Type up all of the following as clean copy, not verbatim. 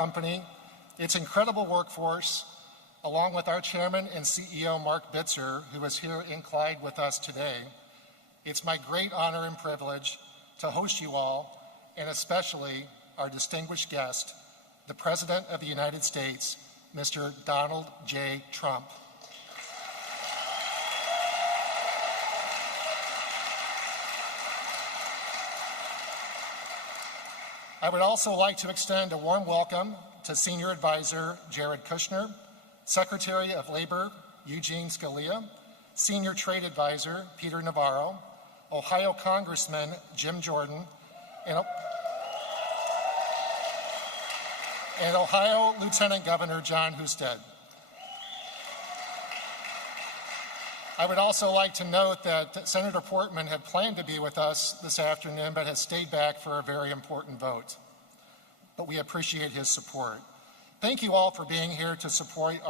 company, its incredible workforce, along with our chairman and CEO, Mark Bitzer, who is here in Clyde with us today. It's my great honor and privilege to host you all, and especially our distinguished guest, the President of the United States, Mr. Donald J. Trump. I would also like to extend a warm welcome to Senior Advisor Jared Kushner, Secretary of Labor Eugene Scalia, Senior Trade Advisor Peter Navarro, Ohio Congressman Jim Jordan, and Ohio Lieutenant Governor John Husted. I would also like to note that Senator Portman had planned to be with us this afternoon, but has stayed back for a very important vote. But we appreciate his support. Thank you all for being here to support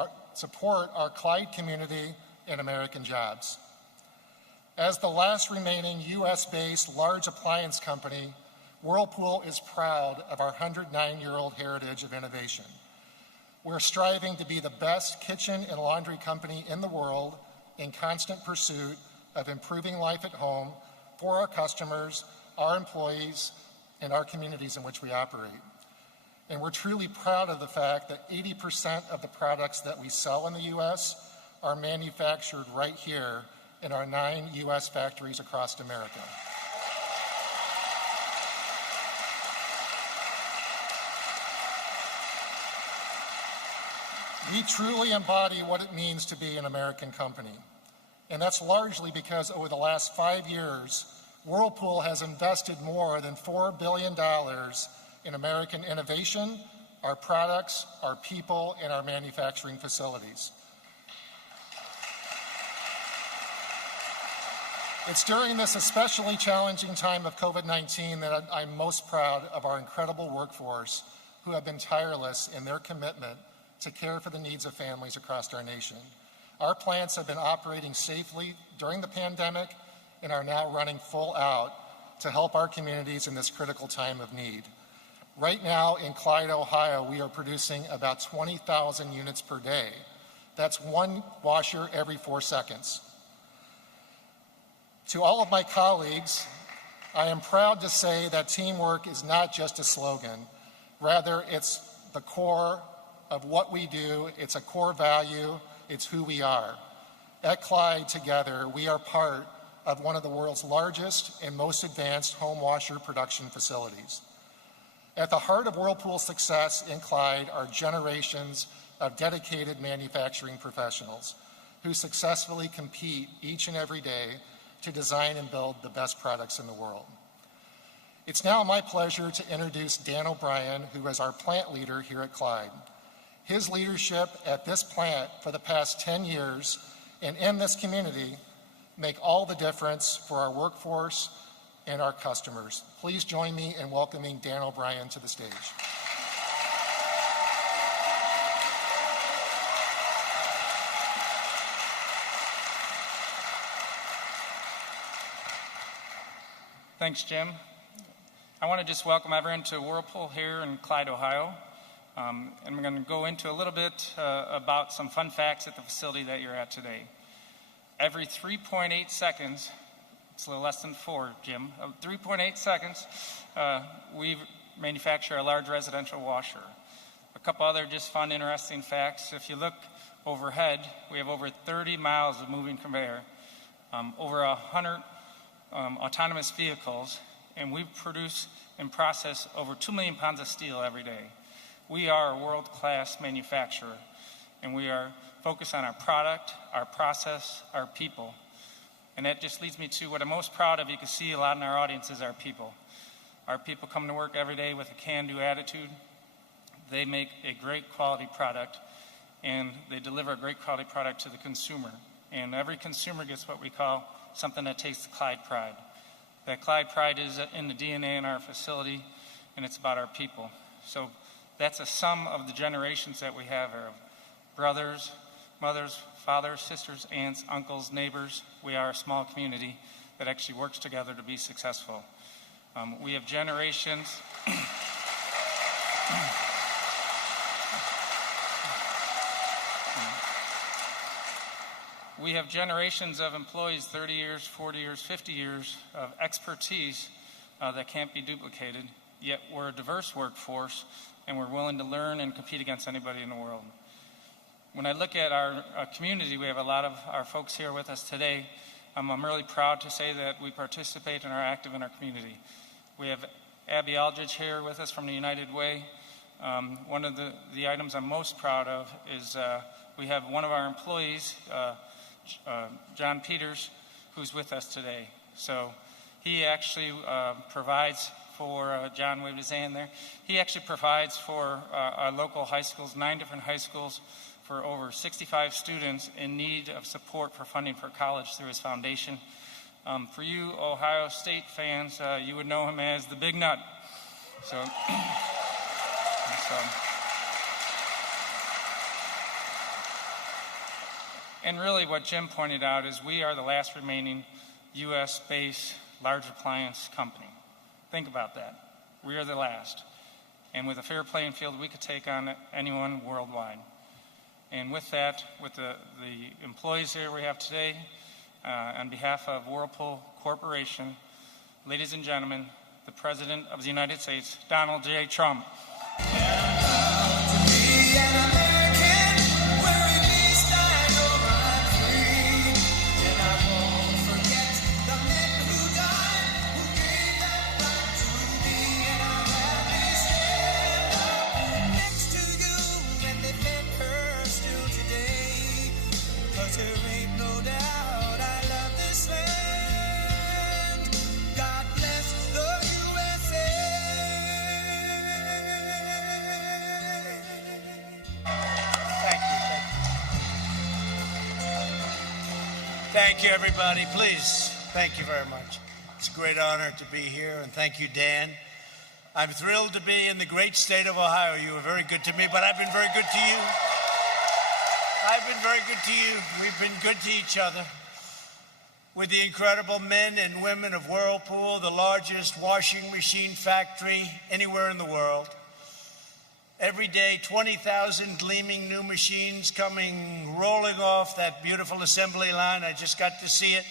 our Clyde community and American jobs. As the last remaining U.S.-based large appliance company, Whirlpool is proud of our 109-year-old heritage of innovation. We're striving to be the best kitchen and laundry company in the world, in constant pursuit of improving life at home for our customers, our employees, and our communities in which we operate. And we're truly proud of the fact that 80% of the products that we sell in the U.S. are manufactured right here in our 9 U.S. factories across America. We truly embody what it means to be an American company. And that's largely because over the last 5 years, Whirlpool has invested more than $4 billion in American innovation, our products, our people, and our manufacturing facilities. It's during this especially challenging time of COVID-19 that I'm most proud of our incredible workforce who have been tireless in their commitment to care for the needs of families across our nation. Our plants have been operating safely during the pandemic and are now running full out to help our communities in this critical time of need. Right now in Clyde, Ohio, we are producing about 20,000 units per day. That's 1 washer every 4 seconds. To all of my colleagues, I am proud to say that teamwork is not just a slogan. Rather, it's the core of what we do. It's a core value. It's who we are. At Clyde, together, we are part of one of the world's largest and most advanced home washer production facilities. At the heart of Whirlpool's success in Clyde are generations of dedicated manufacturing professionals who successfully compete each and every day to design and build the best products in the world. It's now my pleasure to introduce Dan O'Brien, who is our plant leader here at Clyde. His leadership at this plant for the past 10 years and in this community make all the difference for our workforce and our customers. Please join me in welcoming Dan O'Brien to the stage. Thanks, Jim. I want to just welcome everyone to Whirlpool here in Clyde, Ohio. And we're going to go into a little bit about some fun facts at the facility that you're at today. Every 3.8 seconds, it's a little less than 4, Jim, 3.8 seconds, we manufacture a large residential washer. A couple other just fun, interesting facts. If you look overhead, we have over 30 miles of moving conveyor, over 100 autonomous vehicles, and we produce and process over 2 million pounds of steel every day. We are a world-class manufacturer, and we are focused on our product, our process, our people. And that just leads me to what I'm most proud of. You can see a lot in our audience is our people. Our people come to work every day with a can-do attitude. They make a great quality product, and they deliver a great quality product to the consumer. And every consumer gets what we call something that tastes Clyde pride. That Clyde pride is in the DNA in our facility, and it's about our people. So that's a sum of the generations that we have of brothers, mothers, fathers, sisters, aunts, uncles, neighbors. We are a small community that actually works together to be successful. We have generations We have generations of employees, 30 years, 40 years, 50 years of expertise that can't be duplicated, yet we're a diverse workforce and we're willing to learn and compete against anybody in the world. When I look at our community, we have a lot of our folks here with us today. I'm really proud to say that we participate and are active in our community. We have Abby Aldridge here with us from the United Way. One of the items I'm most proud of is we have one of our employees, John Peters, who's with us today. So he actually provides for, John waved his hand there, he actually provides for our local high schools, 9 different high schools, for over 65 students in need of support for funding for college through his foundation. For you Ohio State fans, you would know him as the Big Nut. And really what Jim pointed out is we are the last remaining U.S.-based large appliance company. Think about that. We are the last. And with a fair playing field, we could take on anyone worldwide. And with that, with the employees here we have today, on behalf of Whirlpool Corporation, ladies and gentlemen, the President of the United States, Donald J. Trump. Thank you, everybody. Please, thank you very much. It's a great honor to be here, and thank you, Dan. I'm thrilled to be in the great state of Ohio. You were very good to me, but I've been very good to you. I've been very good to you. We've been good to each other. With the incredible men and women of Whirlpool, the largest washing machine factory anywhere in the world. Every day, 20,000 gleaming new machines coming, rolling off that beautiful assembly line. I just got to see it.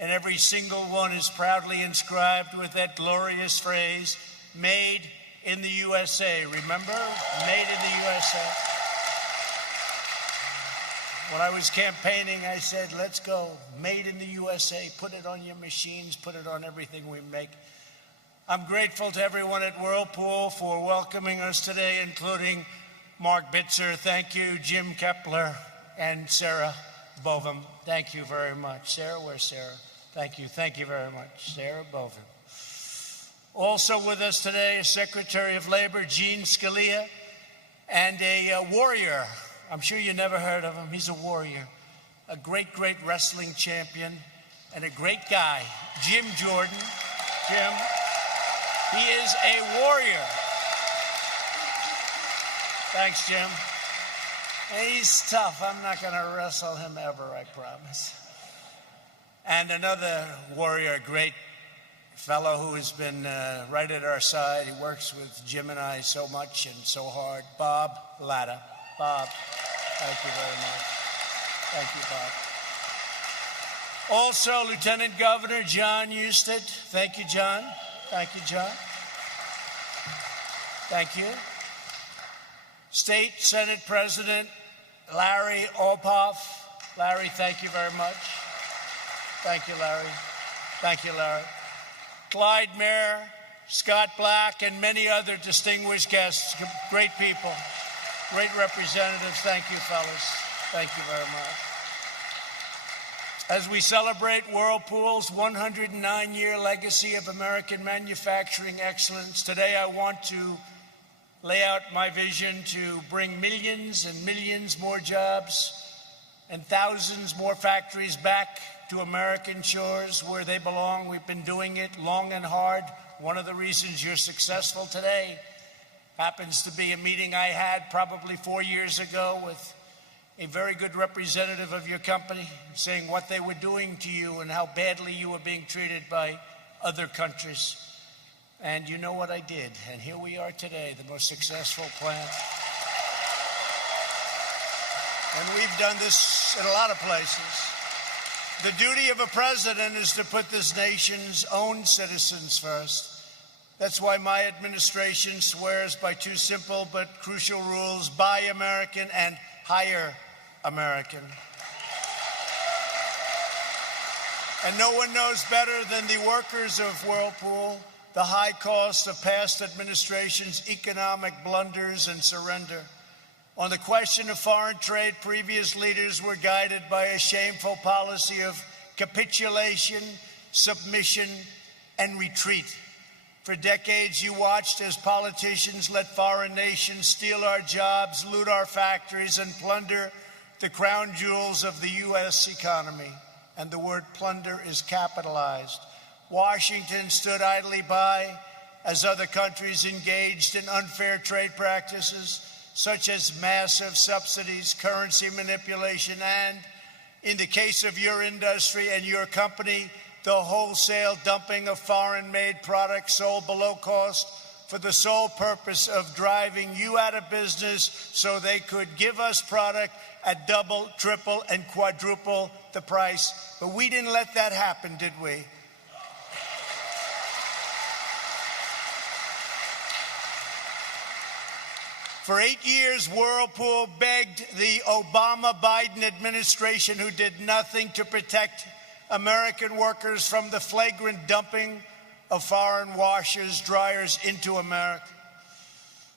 And every single one is proudly inscribed with that glorious phrase, made in the USA. Remember? Made in the USA. When I was campaigning, I said, let's go. Made in the USA. Put it on your machines. Put it on everything we make. I'm grateful to everyone at Whirlpool for welcoming us today, including Mark Bitzer. Thank you, Jim Kepler, and Sarah Bovum. Thank you very much. Sarah, where's Sarah? Thank you. Thank you very much. Sarah Bovum. Also with us today is Secretary of Labor, Gene Scalia, and a warrior. I'm sure you never heard of him. He's a warrior, a great, great wrestling champion, and a great guy, Jim Jordan. Jim. He is a warrior. Thanks, Jim. And he's tough. I'm not going to wrestle him ever, I promise. And another warrior, a great fellow who has been right at our side. He works with Jim and I so much and so hard. Bob Latta. Bob, thank you very much. Thank you, Bob. Also, Lieutenant Governor John Husted. Thank you, John. Thank you, John. Thank you. State Senate President Larry Alpoff. Larry, thank you very much. Thank you, Larry. Thank you, Larry. Clyde Mayor, Scott Black, and many other distinguished guests. Great people, great representatives. Thank you, fellas. Thank you very much. As we celebrate Whirlpool's 109-year legacy of American manufacturing excellence, today I want to lay out my vision to bring millions and millions more jobs and thousands more factories back to American shores where they belong. We've been doing it long and hard. One of the reasons you're successful today happens to be a meeting I had probably 4 years ago with a very good representative of your company, saying what they were doing to you and how badly you were being treated by other countries. And you know what I did. And here we are today, the most successful plant. And we've done this in a lot of places. The duty of a president is to put this nation's own citizens first. That's why my administration swears by two simple but crucial rules: buy American and hire American. And no one knows better than the workers of Whirlpool the high cost of past administrations' economic blunders and surrender. On the question of foreign trade, previous leaders were guided by a shameful policy of capitulation, submission, and retreat. For decades, you watched as politicians let foreign nations steal our jobs, loot our factories, and plunder the crown jewels of the U.S. economy. And the word plunder is capitalized. Washington stood idly by as other countries engaged in unfair trade practices, such as massive subsidies, currency manipulation, and, in the case of your industry and your company, the wholesale dumping of foreign-made products sold below cost for the sole purpose of driving you out of business so they could give us product at double, triple, and quadruple the price. But we didn't let that happen, did we? For 8 years, Whirlpool begged the Obama-Biden administration, who did nothing to protect American workers from the flagrant dumping of foreign washers, dryers into America.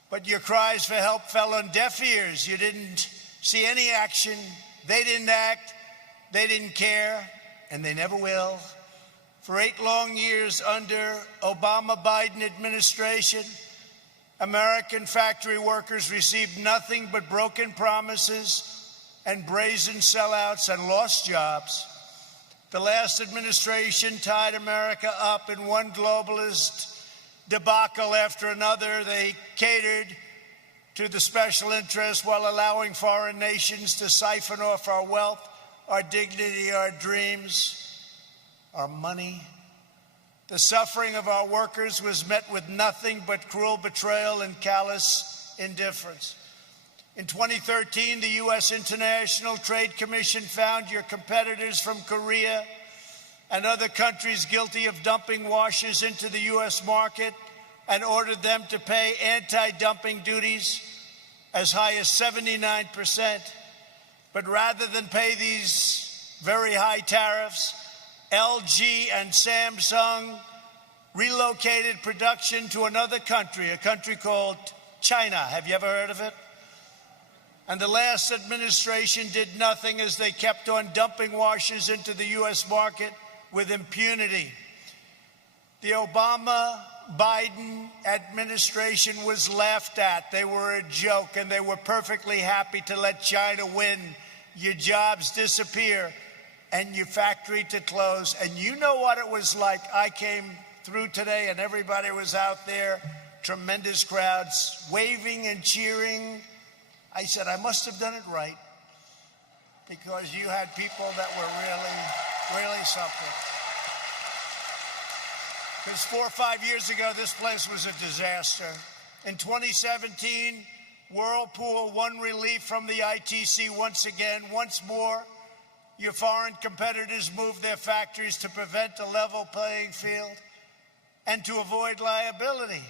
But your cries for help fell on deaf ears. You didn't see any action. They didn't act. They didn't care, and they never will. For 8 long years under Obama-Biden administration, American factory workers received nothing but broken promises and brazen sellouts and lost jobs. The last administration tied America up in one globalist debacle after another. They catered to the special interests while allowing foreign nations to siphon off our wealth, our dignity, our dreams, our money. The suffering of our workers was met with nothing but cruel betrayal and callous indifference. In 2013, the U.S. International Trade Commission found your competitors from Korea and other countries guilty of dumping washers into the U.S. market and ordered them to pay anti-dumping duties as high as 79%. But rather than pay these very high tariffs, LG and Samsung relocated production to another country, a country called China. Have you ever heard of it? And the last administration did nothing as they kept on dumping washers into the U.S. market with impunity. The Obama-Biden administration was laughed at. They were a joke, and they were perfectly happy to let China win. Your jobs disappear and your factory to close. And you know what it was like. I came through today and everybody was out there, tremendous crowds, waving and cheering. I said, I must have done it right, because you had people that were really something. Because 4 or 5 years ago, this place was a disaster. In 2017, Whirlpool won relief from the ITC once again. Once more, your foreign competitors moved their factories to prevent a level playing field and to avoid liability,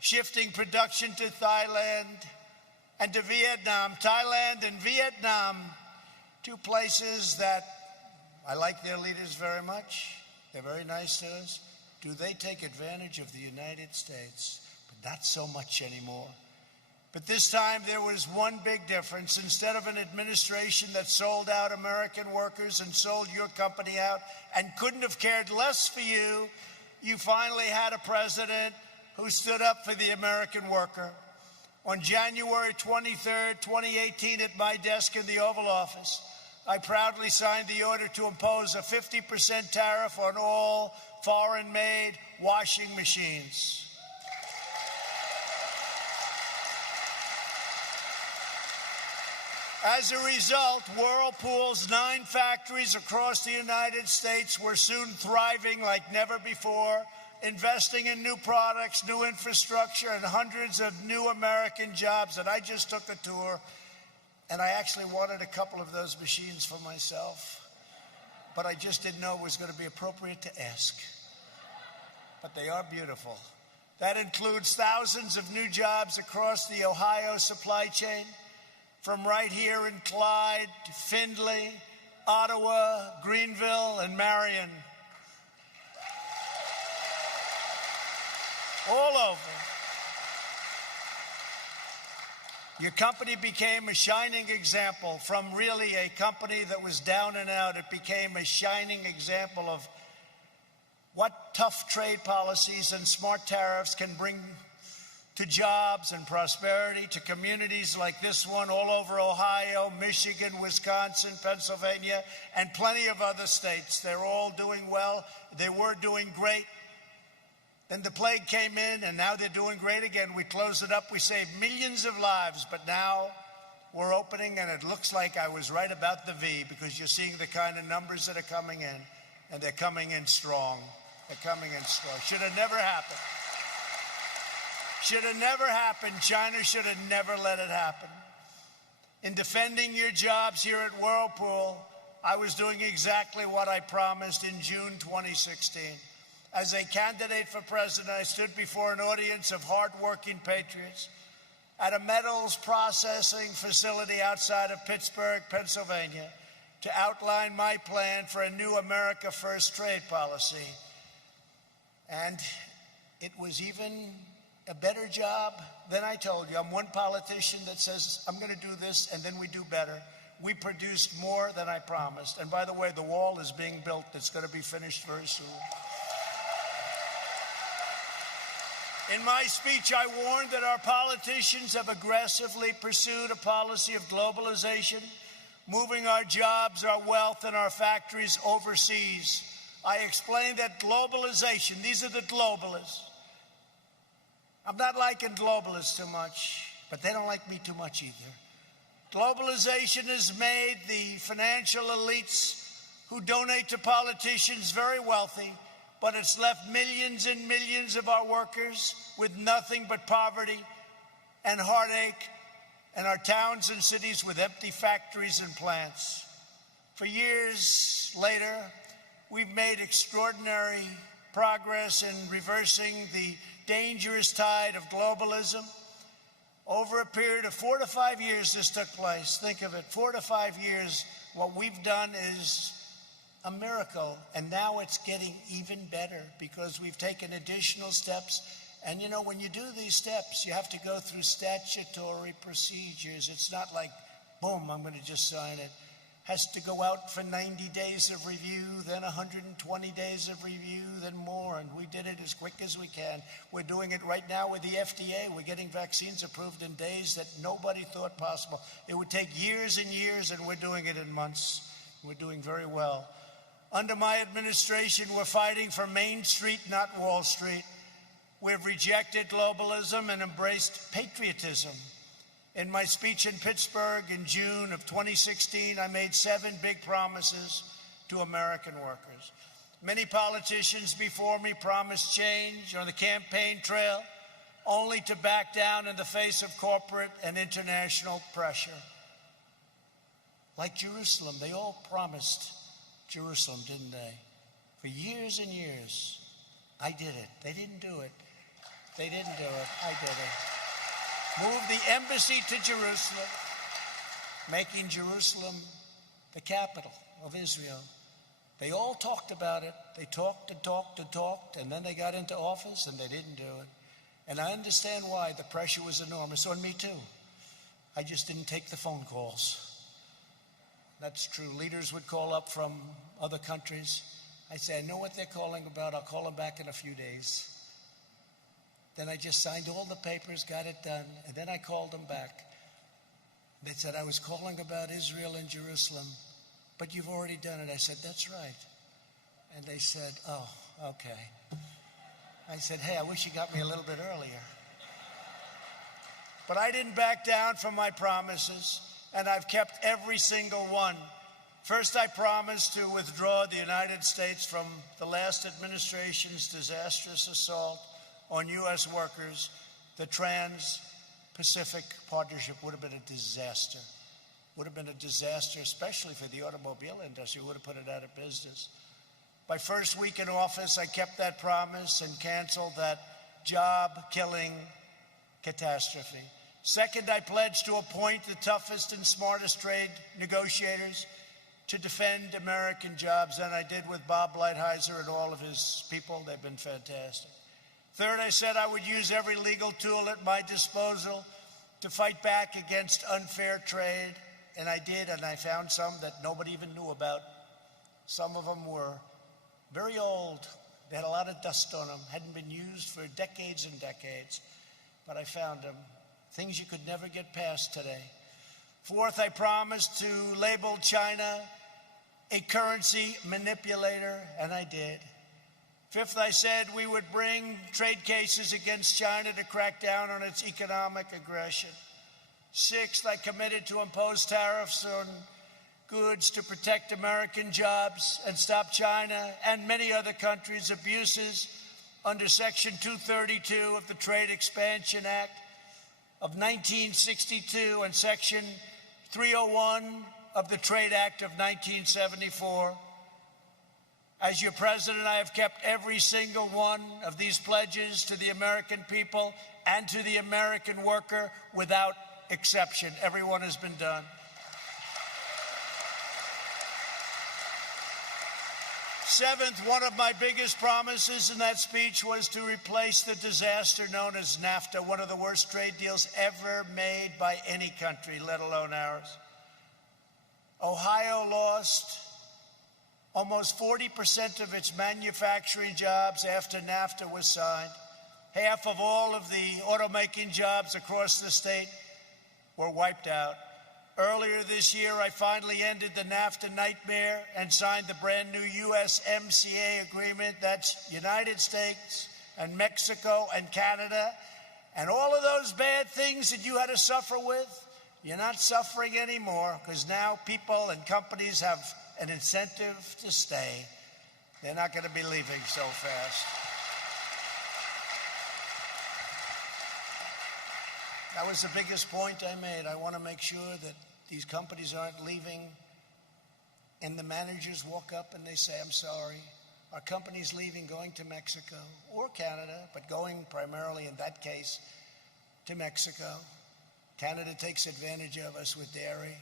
shifting production to Thailand and to Vietnam. Thailand and Vietnam, 2 places that I like their leaders very much. They're very nice to us. Do they take advantage of the United States? But not so much anymore. But this time there was one big difference. Instead of an administration that sold out American workers and sold your company out and couldn't have cared less for you, you finally had a president who stood up for the American worker. On January 23rd, 2018, at my desk in the Oval Office, I proudly signed the order to impose a 50% tariff on all foreign-made washing machines. As a result, Whirlpool's 9 factories across the United States were soon thriving like never before, investing in new products, new infrastructure, and hundreds of new American jobs. And I just took a tour, and I actually wanted a couple of those machines for myself. but I just didn't know it was going to be appropriate to ask. But they are beautiful. That includes thousands of new jobs across the Ohio supply chain, from right here in Clyde to Findlay, Ottawa, Greenville, and Marion. All over. Your company became a shining example. From really a company that was down and out, it became a shining example of what tough trade policies and smart tariffs can bring to jobs and prosperity to communities like this one all over Ohio, Michigan, Wisconsin, Pennsylvania, and plenty of other states. They're all doing well. They were doing great. Then the plague came in, and now they're doing great again. We closed it up. We saved millions of lives, but now we're opening, and it looks like I was right about the V, because you're seeing the kind of numbers that are coming in, and they're coming in strong. They're coming in strong. Should have never happened. Should have never happened. China should have never let it happen. In defending your jobs here at Whirlpool, I was doing exactly what I promised in June 2016. As a candidate for president, I stood before an audience of hardworking patriots at a metals processing facility outside of Pittsburgh, Pennsylvania, to outline my plan for a new America First trade policy. And it was even a better job than I told you. I'm one politician that says, I'm going to do this, and then we do better. We produced more than I promised. And by the way, the wall is being built. It's going to be finished very soon. In my speech, I warned that our politicians have aggressively pursued a policy of globalization, moving our jobs, our wealth, and our factories overseas. I explained that globalization, these are the globalists. I'm not liking globalists too much, but they don't like me too much either. Globalization has made the financial elites who donate to politicians very wealthy, but it's left millions and millions of our workers with nothing but poverty and heartache, and our towns and cities with empty factories and plants. For years later, we've made extraordinary progress in reversing the dangerous tide of globalism. Over a period of 4 to 5 years this took place. Think of it, 4 to 5 years. What we've done is a miracle, and now it's getting even better because we've taken additional steps. And you know, when you do these steps, you have to go through statutory procedures. It's not like, boom, I'm going to just sign it. Has to go out for 90 days of review, then 120 days of review, then more, and we did it as quick as we can. We're doing it right now with the FDA. We're getting vaccines approved in days that nobody thought possible. It would take years and years, and we're doing it in months. We're doing very well. Under my administration, we're fighting for Main Street, not Wall Street. We've rejected globalism and embraced patriotism. In my speech in Pittsburgh in June of 2016, I made 7 big promises to American workers. Many politicians before me promised change on the campaign trail, only to back down in the face of corporate and international pressure. Like Jerusalem, they all promised Jerusalem, didn't they? For years and years, I did it. They didn't do it. They didn't do it. I did it. Moved the embassy to Jerusalem, making Jerusalem the capital of Israel. They all talked about it. They talked and talked and talked, and then they got into office and they didn't do it. And I understand why. The pressure was enormous on me too. I just didn't take the phone calls. That's true. Leaders would call up from other countries. I say, I know what they're calling about. I'll call them back in a few days. Then I just signed all the papers, got it done, and then I called them back. They said, I was calling about Israel and Jerusalem, but you've already done it. I said, that's right. And they said, oh, okay. I said, hey, I wish you got me a little bit earlier. But I didn't back down from my promises, and I've kept every single one. First, I promised to withdraw the United States from the last administration's disastrous assault on U.S. workers. The Trans-Pacific Partnership would have been a disaster. would have been a disaster, especially for the automobile industry. It would have put it out of business. My first week in office, I kept that promise and canceled that job-killing catastrophe. Second, I pledged to appoint the toughest and smartest trade negotiators to defend American jobs, and I did with Bob Lighthizer and all of his people. They've been fantastic. Third, I said I would use every legal tool at my disposal to fight back against unfair trade, and I did, and I found some that nobody even knew about. Some of them were very old. They had a lot of dust on them, hadn't been used for decades and decades, but I found them. Things you could never get past today. Fourth, I promised to label China a currency manipulator, and I did. Fifth, I said we would bring trade cases against China to crack down on its economic aggression. Sixth, I committed to impose tariffs on goods to protect American jobs and stop China and many other countries' abuses under Section 232 of the Trade Expansion Act of 1962 and Section 301 of the Trade Act of 1974. As your president, I have kept every single one of these pledges to the American people and to the American worker without exception. Everyone has been done. Seventh, one of my biggest promises in that speech was to replace the disaster known as NAFTA, one of the worst trade deals ever made by any country, let alone ours. Ohio lost almost 40% of its manufacturing jobs after NAFTA was signed. Half of all of the automaking jobs across the state were wiped out. Earlier this year, I finally ended the NAFTA nightmare and signed the brand new USMCA agreement. That's United States and Mexico and Canada. And all of those bad things that you had to suffer with, you're not suffering anymore, because now people and companies have an incentive to stay. They're not going to be leaving so fast. That was the biggest point I made. I want to make sure that these companies aren't leaving and the managers walk up and they say, I'm sorry, our company's leaving, going to Mexico or Canada, but going primarily in that case to Mexico. Canada takes advantage of us with dairy.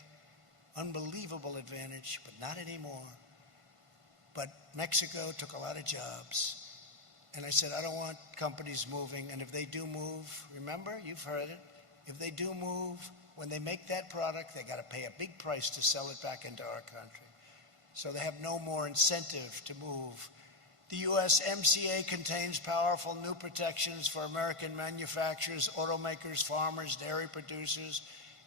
Unbelievable advantage, but not anymore. But Mexico took a lot of jobs. And I said, I don't want companies moving. And if they do move, remember, you've heard it, if they do move, when they make that product, they got to pay a big price to sell it back into our country. So they have no more incentive to move. The USMCA contains powerful new protections for American manufacturers, automakers, farmers, dairy producers,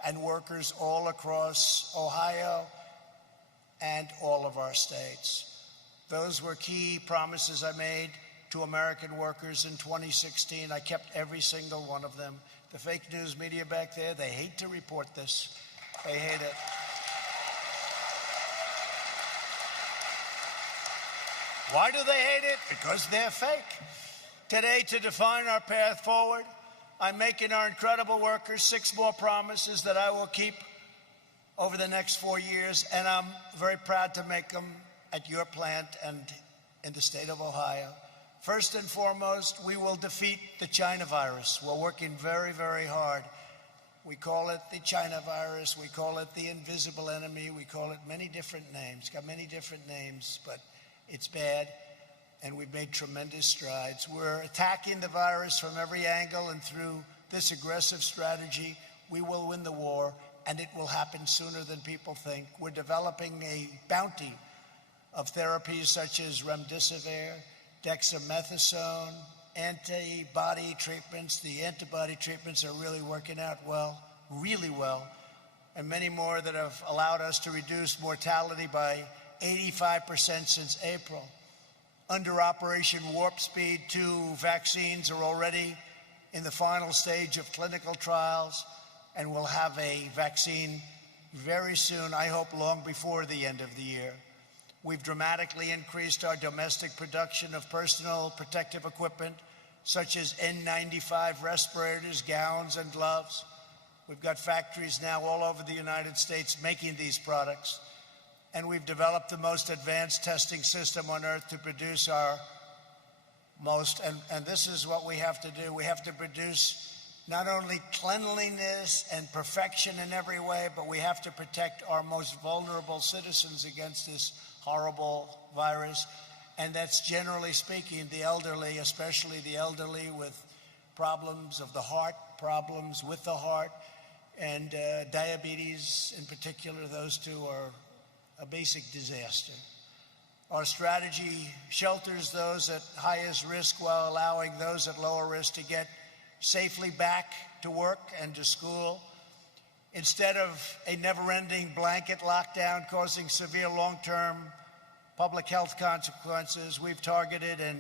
and workers all across Ohio and all of our states. Those were key promises I made to American workers in 2016. I kept every single one of them. The fake news media back there, they hate to report this. They hate it. Why do they hate it? Because they're fake. Today, to define our path forward, I'm making our incredible workers 6 more promises that I will keep over the next 4 years, and I'm very proud to make them at your plant and in the state of Ohio. First and foremost, we will defeat the China virus. We're working very, very hard. We call it the China virus. We call it the invisible enemy. We call it many different names. It's got many different names, but it's bad, and we've made tremendous strides. We're attacking the virus from every angle, and through this aggressive strategy, we will win the war, and it will happen sooner than people think. We're developing a bounty of therapies such as remdesivir, dexamethasone, antibody treatments. The antibody treatments are really working out well, really well, and many more that have allowed us to reduce mortality by 85% since April. Under Operation Warp Speed, 2 vaccines are already in the final stage of clinical trials, and we'll have a vaccine very soon, I hope long before the end of the year. We've dramatically increased our domestic production of personal protective equipment, such as N95 respirators, gowns, and gloves. We've got factories now all over the United States making these products. And we've developed the most advanced testing system on earth to produce our most, and this is what we have to do. We have to produce not only cleanliness and perfection in every way, but we have to protect our most vulnerable citizens against this horrible virus. And that's, generally speaking, the elderly, especially the elderly with problems of the heart, problems with the heart, and diabetes in particular. Those two are a basic disaster. Our strategy shelters those at highest risk while allowing those at lower risk to get safely back to work and to school. Instead of a never-ending blanket lockdown causing severe long-term public health consequences, we've targeted and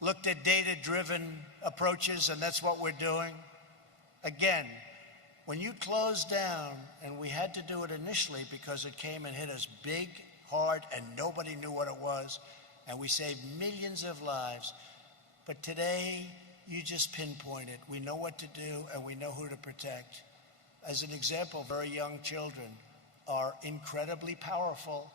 looked at data-driven approaches, and that's what we're doing. Again, when you close down, and we had to do it initially because it came and hit us big, hard, and nobody knew what it was, and we saved millions of lives. But today, you just pinpoint it. We know what to do, and we know who to protect. As an example, very young children are incredibly powerful.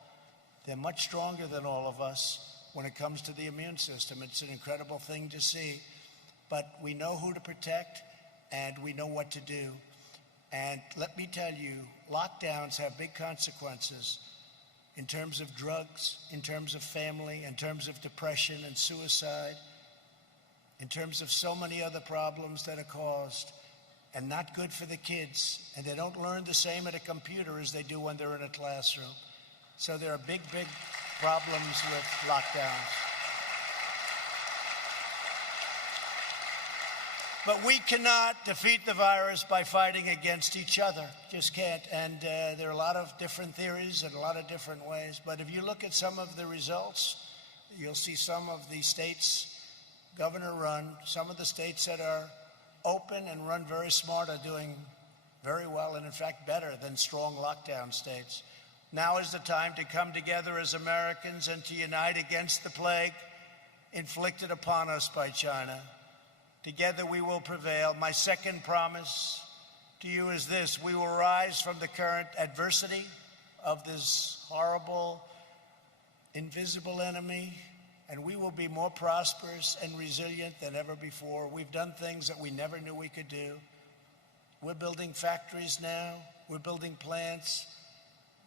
They're much stronger than all of us when it comes to the immune system. It's an incredible thing to see. But we know who to protect, and we know what to do. And let me tell you, lockdowns have big consequences in terms of drugs, in terms of family, in terms of depression and suicide, in terms of so many other problems that are caused, and not good for the kids. And they don't learn the same at a computer as they do when they're in a classroom. So there are big, big problems with lockdowns. But we cannot defeat the virus by fighting against each other. Just can't. And there are a lot of different theories and a lot of different ways. But if you look at some of the results, you'll see some of the states, governor-run, some of the states that are open and run very smart are doing very well, and in fact better than strong lockdown states. Now is the time to come together as Americans and to unite against the plague inflicted upon us by China. Together we will prevail. My second promise to you is this: we will rise from the current adversity of this horrible, invisible enemy, and we will be more prosperous and resilient than ever before. We've done things that we never knew we could do. We're building factories now. We're building plants.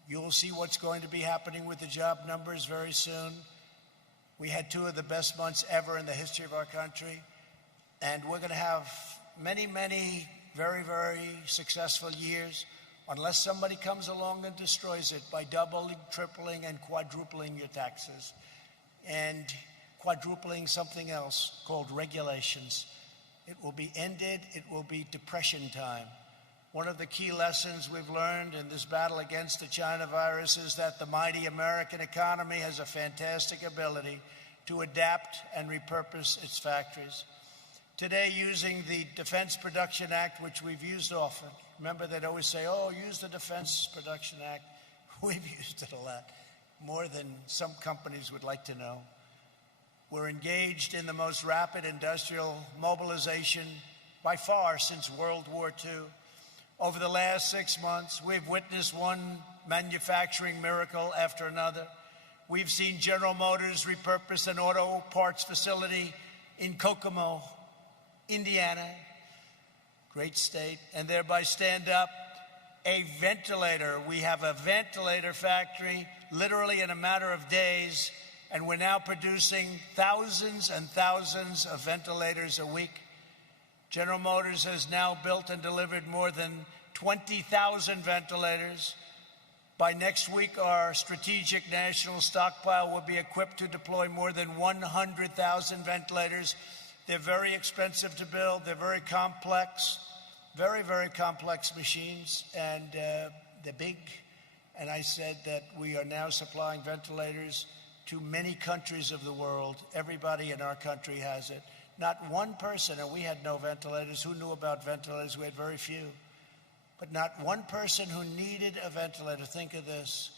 You'll see what's going to be happening with the job numbers very soon. We had two of the best months ever in the history of our country. And we're going to have many, many very, very successful years unless somebody comes along and destroys it by doubling, tripling, and quadrupling your taxes and quadrupling something else called regulations. It will be ended. It will be depression time. One of the key lessons we've learned in this battle against the China virus is that the mighty American economy has a fantastic ability to adapt and repurpose its factories. Today, using the Defense Production Act, which we've used often. Remember, they'd always say, oh, use the Defense Production Act. We've used it a lot, more than some companies would like to know. We're engaged in the most rapid industrial mobilization by far since World War II. Over the last 6 months, we've witnessed one manufacturing miracle after another. We've seen General Motors repurpose an auto parts facility in Kokomo, Indiana, great state, and thereby stand up a ventilator. We have a ventilator factory literally in a matter of days, and we're now producing thousands and thousands of ventilators a week. General Motors has now built and delivered more than 20,000 ventilators. By next week, our strategic national stockpile will be equipped to deploy more than 100,000 ventilators. They're very expensive to build. They're very complex, very, very complex machines, and they're big. And I said that we are now supplying ventilators to many countries of the world. Everybody in our country has it. Not one person, and we had no ventilators. Who knew about ventilators? We had very few. But not one person who needed a ventilator, think of this,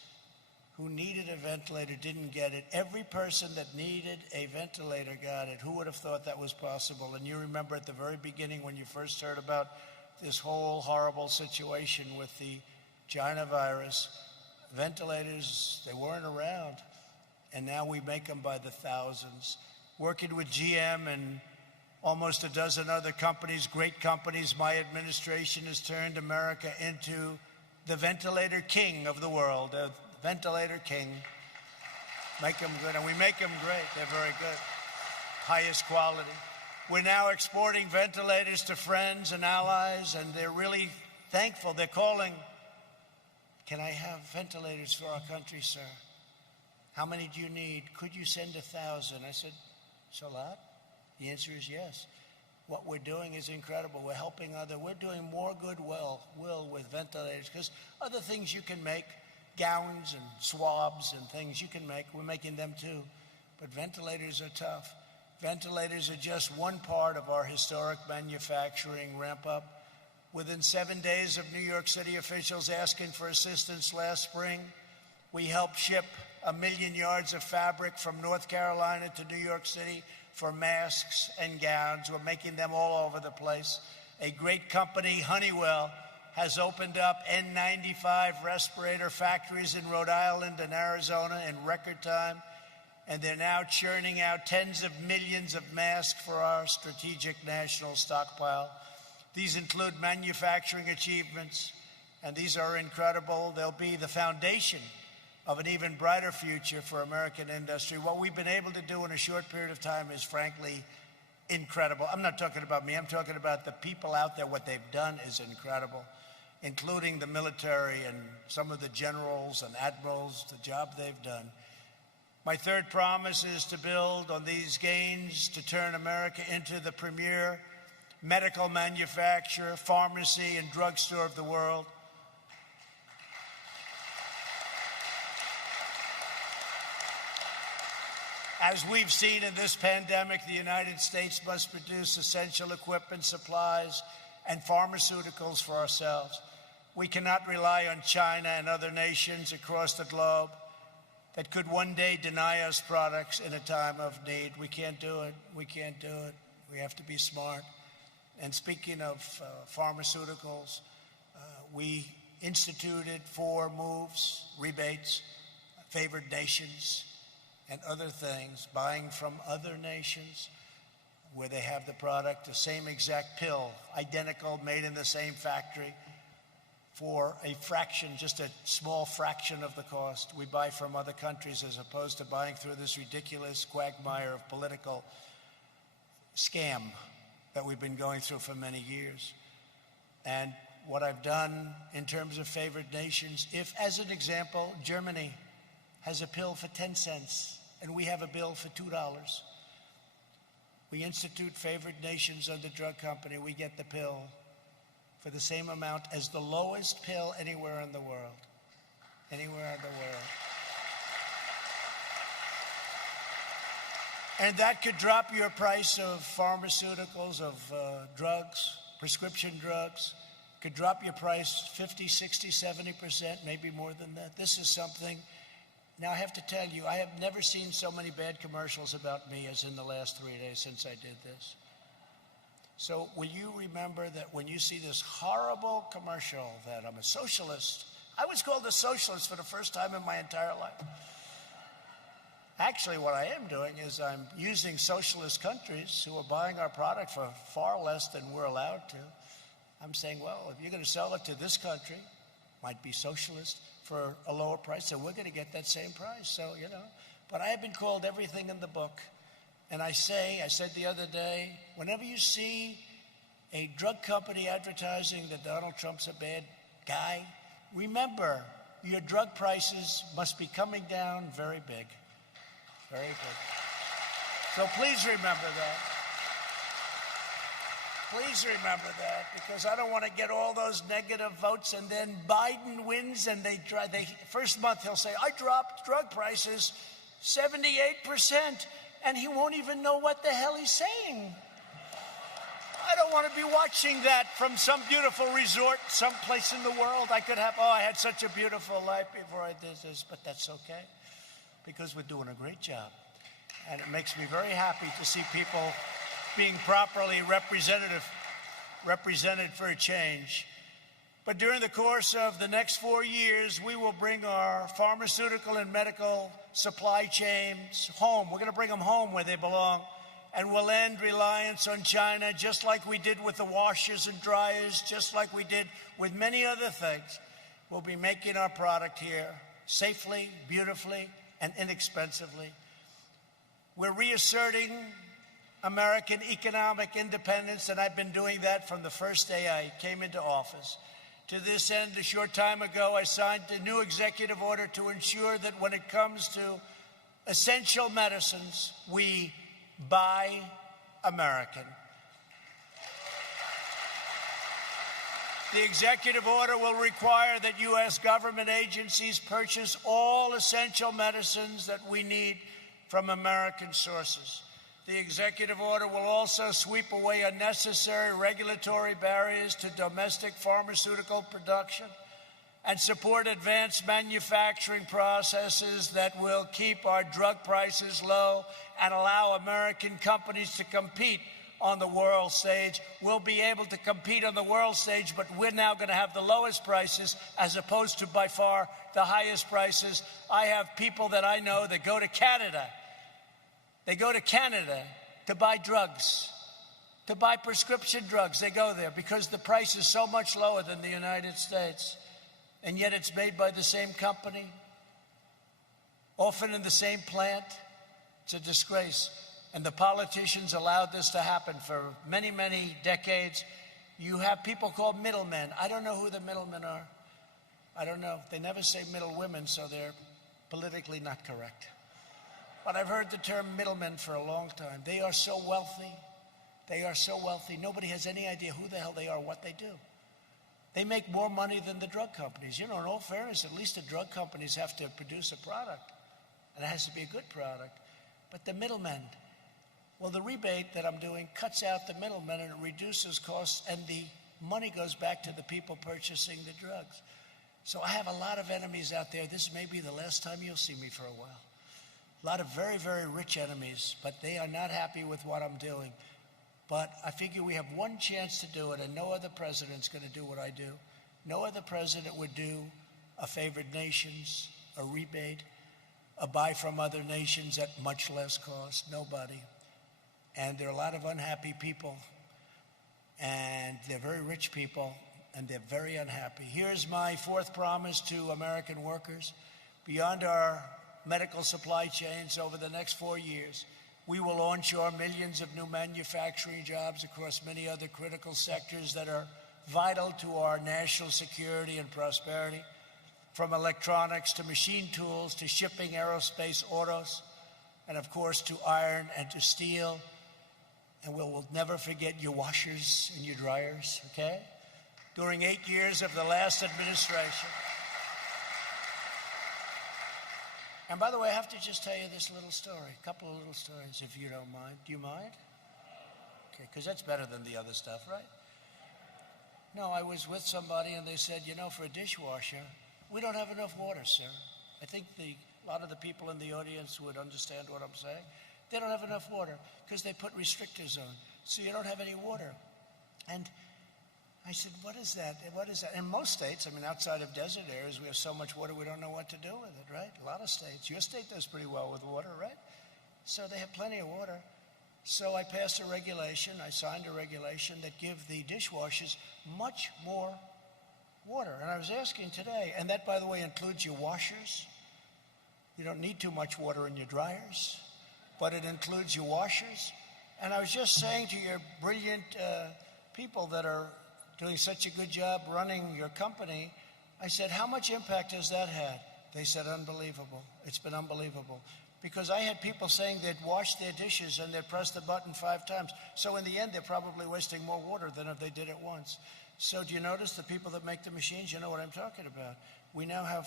who needed a ventilator didn't get it. Every person that needed a ventilator got it. Who would have thought that was possible? And you remember at the very beginning when you first heard about this whole horrible situation with the China virus, ventilators, they weren't around. And now we make them by the thousands. Working with GM and almost a dozen other companies, great companies, my administration has turned America into the ventilator king of the world, the ventilator king. Make them good, and we make them great. They're very good, highest quality. We're now exporting ventilators to friends and allies, and they're really thankful. They're calling, "Can I have ventilators for our country, sir? How many do you need? Could you send 1,000? I said, "It's a lot?" The answer is yes. What we're doing is incredible. We're helping we're doing more goodwill with ventilators, because other things you can make, gowns and swabs and things you can make, we're making them too. But ventilators are tough. Ventilators are just one part of our historic manufacturing ramp up. Within 7 days of New York City officials asking for assistance last spring, we helped ship 1 million yards of fabric from North Carolina to New York City for masks and gowns. We're making them all over the place. A great company, Honeywell, has opened up N95 respirator factories in Rhode Island and Arizona in record time, and they're now churning out tens of millions of masks for our strategic national stockpile. These include manufacturing achievements, and these are incredible. They'll be the foundation of an even brighter future for American industry. What we've been able to do in a short period of time is frankly incredible. I'm not talking about me, I'm talking about the people out there. What they've done is incredible, including the military and some of the generals and admirals, the job they've done. My third promise is to build on these gains to turn America into the premier medical manufacturer, pharmacy, and drugstore of the world. As we've seen in this pandemic, the United States must produce essential equipment, supplies, and pharmaceuticals for ourselves. We cannot rely on China and other nations across the globe that could one day deny us products in a time of need. We can't do it. We can't do it. We have to be smart. And speaking of pharmaceuticals, we instituted 4 moves, rebates, favored nations, and other things, buying from other nations where they have the product, the same exact pill, identical, made in the same factory, for a fraction, just a small fraction of the cost. We buy from other countries as opposed to buying through this ridiculous quagmire of political scam that we've been going through for many years. And what I've done in terms of favored nations, if, as an example, Germany has a pill for 10 cents and we have a bill for $2, we institute favored nations under drug company, we get the pill for the same amount as the lowest pill anywhere in the world. Anywhere in the world. And that could drop your price of pharmaceuticals, of drugs, prescription drugs, could drop your price 50, 60, 70%, maybe more than that. This is something. Now, I have to tell you, I have never seen so many bad commercials about me as in the last 3 days since I did this. So will you remember that when you see this horrible commercial that I'm a socialist? I was called a socialist for the first time in my entire life. Actually, what I am doing is I'm using socialist countries who are buying our product for far less than we're allowed to. I'm saying, well, if you're going to sell it to this country, might be socialist, for a lower price, so we're going to get that same price. So, you know, but I have been called everything in the book. And I said the other day, whenever you see a drug company advertising that Donald Trump's a bad guy, remember, your drug prices must be coming down very big. Very big. So please remember that. Please remember that, because I don't want to get all those negative votes and then Biden wins and first month he'll say, I dropped drug prices 78%, and he won't even know what the hell he's saying. I don't want to be watching that from some beautiful resort someplace in the world. I could have, I had such a beautiful life before I did this, but that's okay, because we're doing a great job. And it makes me very happy to see people being properly representative. represented for a change. But during the course of the next 4 years, we will bring our pharmaceutical and medical supply chains home. We're going to bring them home where they belong. And we'll end reliance on China, just like we did with the washers and dryers, just like we did with many other things. We'll be making our product here safely, beautifully, and inexpensively. We're reasserting American economic independence, and I've been doing that from the first day I came into office. To this end, a short time ago, I signed a new executive order to ensure that when it comes to essential medicines, we buy American. The executive order will require that U.S. government agencies purchase all essential medicines that we need from American sources. The executive order will also sweep away unnecessary regulatory barriers to domestic pharmaceutical production and support advanced manufacturing processes that will keep our drug prices low and allow American companies to compete on the world stage. We'll be able to compete on the world stage, but we're now going to have the lowest prices as opposed to by far the highest prices. I have people that I know that go to Canada. They go to Canada to buy drugs, to buy prescription drugs. They go there because the price is so much lower than the United States. And yet it's made by the same company, often in the same plant. It's a disgrace. And the politicians allowed this to happen for many, many decades. You have people called middlemen. I don't know who the middlemen are. I don't know. They never say middle women, so they're politically not correct. But I've heard the term middlemen for a long time. They are so wealthy. They are so wealthy. Nobody has any idea who the hell they are or what they do. They make more money than the drug companies. You know, in all fairness, at least the drug companies have to produce a product. And it has to be a good product. But the middlemen, well, the rebate that I'm doing cuts out the middlemen and it reduces costs, and the money goes back to the people purchasing the drugs. So I have a lot of enemies out there. This may be the last time you'll see me for a while. A lot of very, very rich enemies, but they are not happy with what I'm doing. But I figure we have one chance to do it, and no other president's going to do what I do. No other president would do a favored nations, a rebate, a buy from other nations at much less cost. Nobody. And there are a lot of unhappy people, and they're very rich people, and they're very unhappy. Here's my fourth promise to American workers. Beyond our medical supply chains over the next 4 years, we will onshore millions of new manufacturing jobs across many other critical sectors that are vital to our national security and prosperity, from electronics to machine tools to shipping, aerospace, autos, and of course to iron and to steel. And we'll never forget your washers and your dryers, okay? During 8 years of the last administration. And by the way, I have to just tell you this little story, a couple of little stories, if you don't mind. Do you mind? Okay, because that's better than the other stuff, right? No, I was with somebody and they said, you know, for a dishwasher, we don't have enough water, sir. I think a lot of the people in the audience would understand what I'm saying. They don't have enough water because they put restrictors on, so you don't have any water. And I said, what is that? What is that? In most states, I mean, outside of desert areas, we have so much water we don't know what to do with it, right? A lot of states. Your state does pretty well with water, right? So they have plenty of water. So I passed a regulation, I signed a regulation that give the dishwashers much more water. And I was asking today, and that, by the way, includes your washers. You don't need too much water in your dryers, but it includes your washers. And I was just saying to your brilliant people that are doing such a good job running your company, I said, how much impact has that had? They said, unbelievable. It's been unbelievable. Because I had people saying they'd wash their dishes and they'd press the button 5 times. So in the end, they're probably wasting more water than if they did it once. So do you notice the people that make the machines? You know what I'm talking about. We now have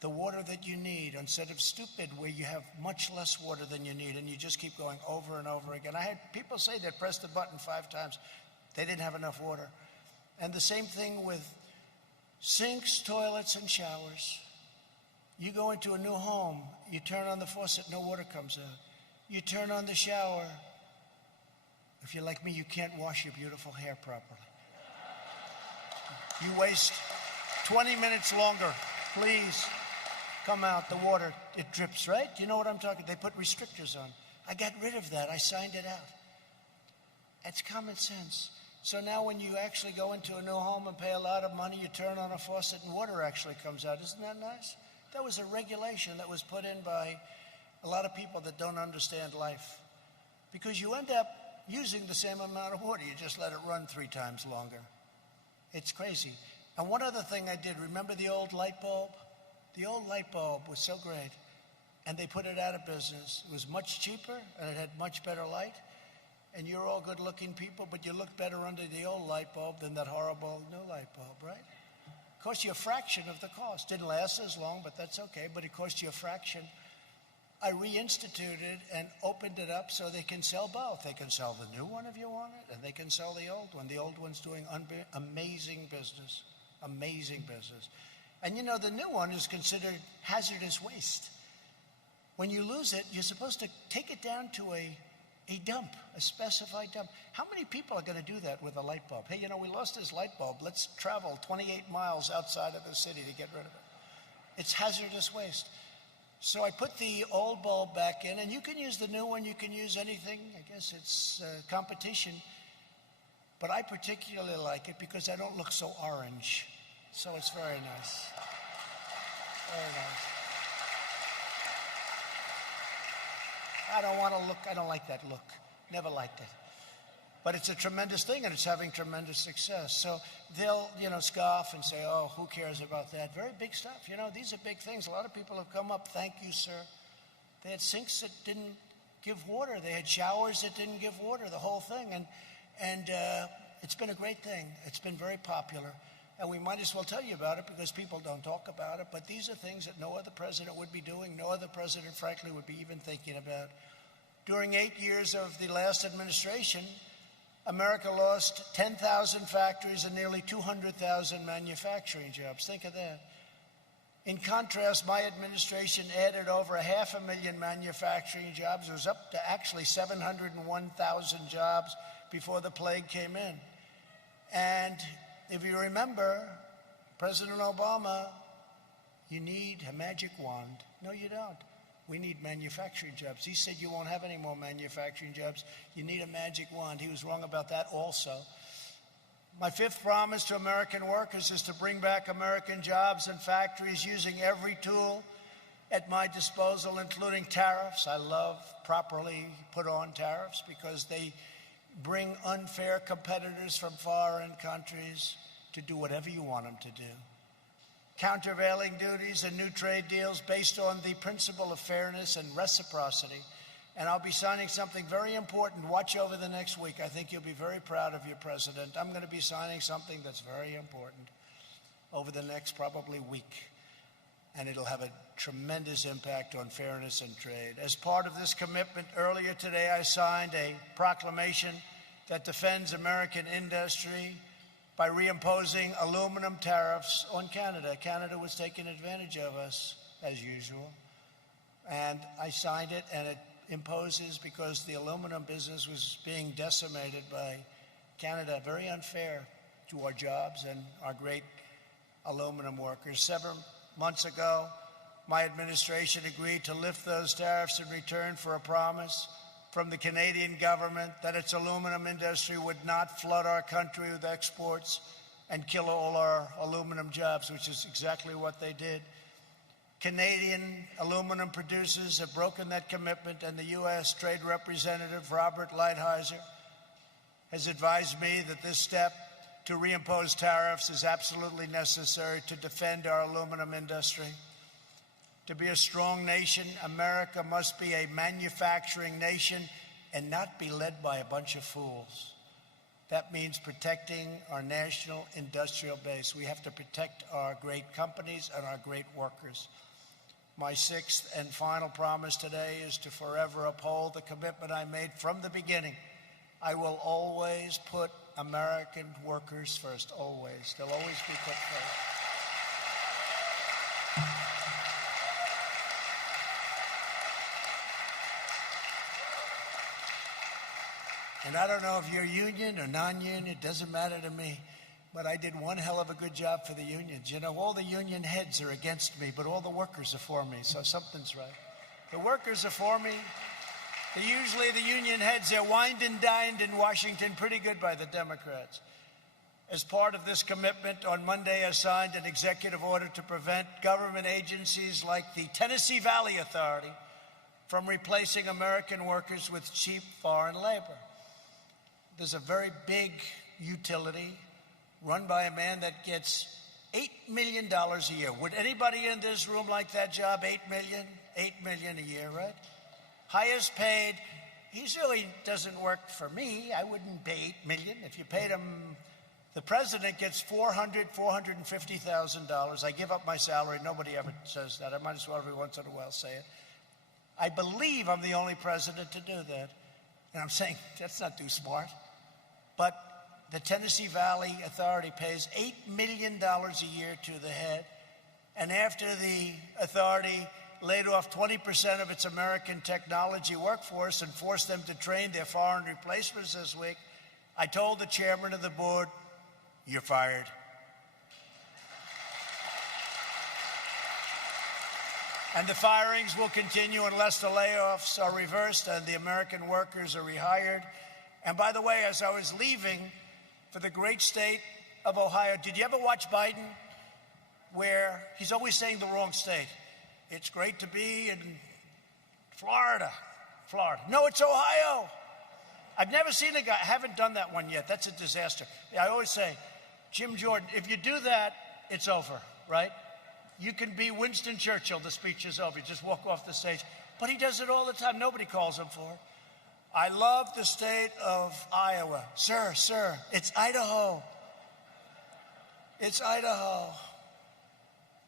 the water that you need instead of stupid where you have much less water than you need and you just keep going over and over again. I had people say they'd press the button 5 times. They didn't have enough water. And the same thing with sinks, toilets, and showers. You go into a new home, you turn on the faucet, no water comes out. You turn on the shower. If you're like me, you can't wash your beautiful hair properly. You waste 20 minutes longer. Please come out. The water, it drips, right? You know what I'm talking? They put restrictors on. I got rid of that. I signed it out. It's common sense. So now when you actually go into a new home and pay a lot of money, you turn on a faucet and water actually comes out. Isn't that nice? That was a regulation that was put in by a lot of people that don't understand life. Because you end up using the same amount of water. You just let it run 3 times longer. It's crazy. And one other thing I did, remember the old light bulb? The old light bulb was so great. And they put it out of business. It was much cheaper and it had much better light. And you're all good-looking people, but you look better under the old light bulb than that horrible new light bulb, right? It cost you a fraction of the cost. Didn't last as long, but that's okay, but it cost you a fraction. I reinstituted and opened it up so they can sell both. They can sell the new one if you want it, and they can sell the old one. The old one's doing amazing business, amazing business. And you know, the new one is considered hazardous waste. When you lose it, you're supposed to take it down to a dump, a specified dump. How many people are going to do that with a light bulb? Hey, you know, we lost this light bulb. Let's travel 28 miles outside of the city to get rid of it. It's hazardous waste. So I put the old bulb back in, and you can use the new one. You can use anything. I guess it's competition. But I particularly like it because I don't look so orange. So it's very nice. Very nice. I don't like that look. Never liked it. But it's a tremendous thing, and it's having tremendous success. So they'll, scoff and say, oh, who cares about that? Very big stuff. These are big things. A lot of people have come up, thank you, sir. They had sinks that didn't give water. They had showers that didn't give water, the whole thing. And it's been a great thing. It's been very popular. And we might as well tell you about it because people don't talk about it. But these are things that no other president would be doing. No other president, frankly, would be even thinking about. During 8 years of the last administration, America lost 10,000 factories and nearly 200,000 manufacturing jobs. Think of that. In contrast, my administration added over 500,000 manufacturing jobs. It was up to actually 701,000 jobs before the plague came in. And if you remember, President Obama, you need a magic wand. No, you don't. We need manufacturing jobs. He said you won't have any more manufacturing jobs. You need a magic wand. He was wrong about that also. My 5th promise to American workers is to bring back American jobs and factories using every tool at my disposal, including tariffs. I love properly put on tariffs because they bring unfair competitors from foreign countries to do whatever you want them to do. Countervailing duties and new trade deals based on the principle of fairness and reciprocity. And I'll be signing something very important. Watch over the next week. I think you'll be very proud of your president. I'm going to be signing something that's very important over the next probably week. And it'll have a tremendous impact on fairness and trade. As part of this commitment, earlier today I signed a proclamation that defends American industry by reimposing aluminum tariffs on Canada. Canada was taking advantage of us, as usual. And I signed it, and it imposes, because the aluminum business was being decimated by Canada, very unfair to our jobs and our great aluminum workers. 7 months ago, my administration agreed to lift those tariffs in return for a promise from the Canadian government that its aluminum industry would not flood our country with exports and kill all our aluminum jobs, which is exactly what they did. Canadian aluminum producers have broken that commitment, and the U.S. Trade Representative Robert Lighthizer has advised me that this step to reimpose tariffs is absolutely necessary to defend our aluminum industry. To be a strong nation, America must be a manufacturing nation and not be led by a bunch of fools. That means protecting our national industrial base. We have to protect our great companies and our great workers. My 6th and final promise today is to forever uphold the commitment I made from the beginning. I will always put American workers first, always. They'll always be put first. And I don't know if you're union or non-union, it doesn't matter to me. but I did one hell of a good job for the unions. You know, all the union heads are against me, but all the workers are for me, so something's right. The workers are for me. Usually the union heads, they're wined and dined in Washington pretty good by the Democrats. As part of this commitment, on Monday I signed an executive order to prevent government agencies like the Tennessee Valley Authority from replacing American workers with cheap foreign labor. There's a very big utility run by a man that gets $8 million a year. Would anybody in this room like that job? $8 million? $8 million a year, right? Highest paid. He really doesn't work for me. I wouldn't pay $8 million. If you paid him, the president gets $450,000. I give up my salary. Nobody ever says that. I might as well every once in a while say it. I believe I'm the only president to do that. And I'm saying that's not too smart. But the Tennessee Valley Authority pays $8 million a year to the head. And after the authority laid off 20% of its American technology workforce and forced them to train their foreign replacements this week, I told the chairman of the board, "You're fired." And the firings will continue unless the layoffs are reversed and the American workers are rehired. And by the way, as I was leaving for the great state of Ohio, did you ever watch Biden? Where he's always saying the wrong state. It's great to be in Florida. No, it's Ohio. I've never seen a guy, I haven't done that one yet. That's a disaster. I always say, Jim Jordan, if you do that, it's over, right? You can be Winston Churchill, the speech is over. You just walk off the stage. But he does it all the time. Nobody calls him for it. I love the state of Iowa. Sir, it's Idaho. It's Idaho.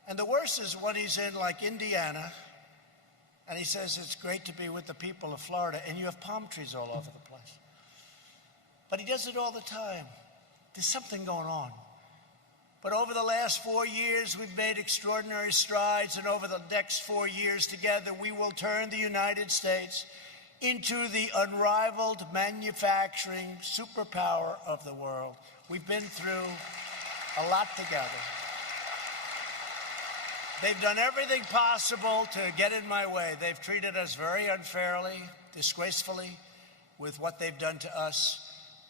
And the worst is when he's in like Indiana, and he says it's great to be with the people of Florida, and you have palm trees all over the place. But he does it all the time. There's something going on. But over the last 4 years, we've made extraordinary strides, and over the next 4 years together, we will turn the United States into the unrivaled manufacturing superpower of the world. We've been through a lot together. They've done everything possible to get in my way. They've treated us very unfairly, disgracefully, with what they've done to us.